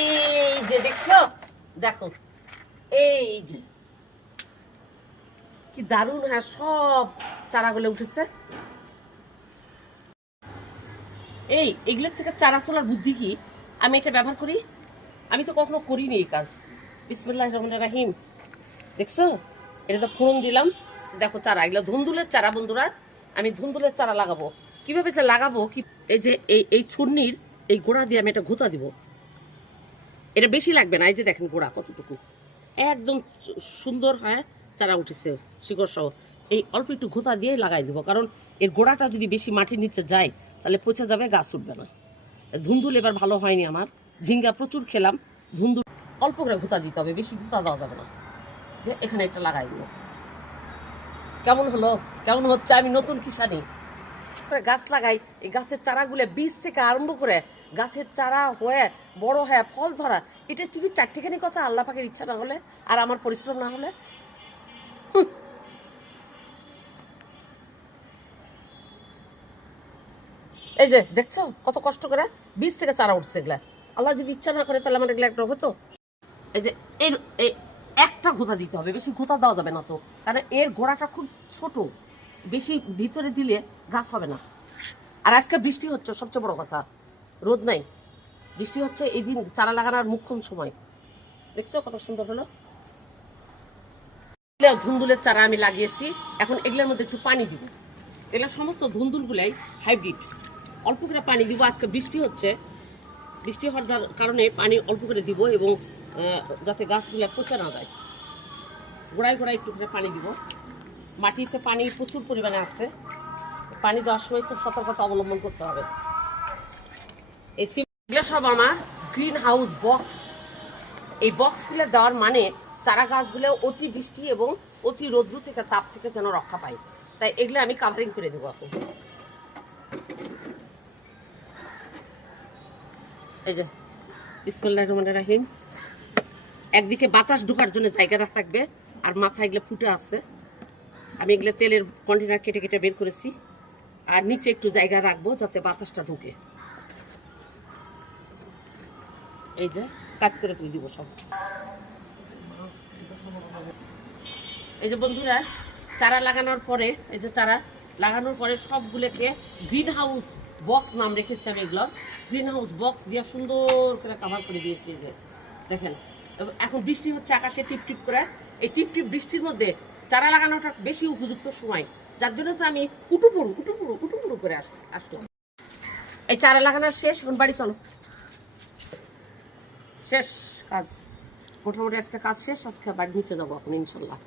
এই যে দেখছ? দেখো। এই যে। কি দারুণ হ্যাঁ সব চারাগুলো উঠেছে। এই এগুলোর থেকে চারা তোলার বুদ্ধি কি? আমি এটা ব্যবহার করি? আমি তো কখনো করিনি এই কাজ। বিসমুল্লাহ রহমান রাহিম। দেখছ? এটা তো ফোড়ন দিলাম। দেখো চারা, এগুলো ধুন্দুলের চারা বন্ধুরা। আমি ধুন্দুলের চারা লাগাবো। কীভাবে যে লাগাবো, কি এই যে এই এই ছুর্নির এই গোড়া দিয়ে আমি এটা ঘুতা দিব। এটা বেশি লাগবে না, এই যে দেখেন গোড়া কতটুকু। একদম সুন্দর হয় চারা উঠেছে, শিকড় সহ। এই অল্প একটু ঘোতা দিয়ে লাগাই দিব, কারণ এর গোড়াটা যদি বেশি মাটির নিচে যায়, তাহলে পচে যাবে, গাছ উঠবে না। ধুন্দুল এবার ভালো হয়নি আমার। ঝিঙ্গা প্রচুর খেলাম, ধুন্দুল অল্প করে ঘোতা দিতে হবে, বেশি ঘোতা দেওয়া যাবে না। এখানে একটা লাগাই দিব। কেমন হলো? কেমন হচ্ছে? আমি নতুন কিষানি। একটা গাছ লাগাই, এই গাছের চারাগুলো বীজ থেকে আরম্ভ করে গাছের চারা হয়ে, বড় হয়ে, ফল ধরা, এটা কি চারটিখানি কথা আল্লাহ পাকের ইচ্ছা না হলে, আর আমার পরিশ্রম না হলে। এই যে, দেখছ কত কষ্ট করে বীজ থেকে চারা উঠছে এগুলা। আল্লাহ যদি ইচ্ছা না করে তাহলে আমার এগুলা একটা হতো। এই যে, এর একটা গোতা দিতে হবে, বেশি গোতা দেওয়া যাবে না তো। কারণ এর গোড়াটা খুব ছোট। বেশি ভিতরে দিলে গাছ হবে না। আর আজকে বৃষ্টি হচ্ছে, সবচেয়ে বড় কথা। রোদ নাই। বৃষ্টি হচ্ছে এই দিন চারা লাগানোর মুখ্যম সময়। দেখছ কত সুন্দর হলো? ধুন্দুলের চারা আমি লাগিয়েছি। এখন এগুলোর মধ্যে একটু পানি দিব। এগুলো সমস্ত ধুন্দুলগুলাই হাইব্রিড। অল্প করে পানি দিব। আজকে বৃষ্টি হচ্ছে। বৃষ্টি হওয়ার কারণে পানি অল্প করে দিব এবং যাতে গাছগুলো পচে না যায়। গোড়ায় গোড়ায় একটু করে পানি দিব। মাটিতে পানি প্রচুর পরিমাণে আছে। পানি দেওয়ার সময় খুব সতর্কতা অবলম্বন করতে হবে। এই সিমগুলো সব আমার গ্রিন হাউস বক্স এই বক্সগুলো দেওয়ার মানে চারা গাছগুলো অতি বৃষ্টি এবং অতি রৌদ্র থেকে তাপ থেকে যেন রক্ষা পায়। তাই এগুলো আমি কাভারিং করে দেবো এখন। এই যে বিসমুল্লাহ রহমান রাহিম। একদিকে বাতাস ঢোকার জন্য জায়গাটা থাকবে আর মাথায় এগুলো ফুটে আছে। আমি এগুলো তেলের কন্টেনার কেটে কেটে বের করেছি। আর নিচে একটু জায়গা রাখব যাতে বাতাসটা ঢুকে। এই যে, কাট করে তুই দিব সব। এই যে বন্ধুরা, চারা লাগানোর পরে, এই যে চারা লাগানোর পরে সবগুলোকে গ্রিন হাউস বক্স নাম রেখেছি আমি এগুলো। গ্রিন হাউস বক্স দিয়ে সুন্দর করে কাভার করে দিয়েছি যে। দেখেন, এখন বৃষ্টি হচ্ছে, আকাশে টিপ টিপ করে। এই টিপ টিপ বৃষ্টির মধ্যে চারা লাগানোটা বেশি উপযুক্ত সময়। যার জন্য তো আমি উটুপুরু উটুপুরু উটুপুরু করে আস, আসলাম। এই চারা লাগানোর শেষ, এখন বাড়ি চলো। শেষ কাজ। মোটামুটি আজকে কাজ শেষ, আজকে বাড়ি নিচে যাব এখন, ইনশাল্লাহ।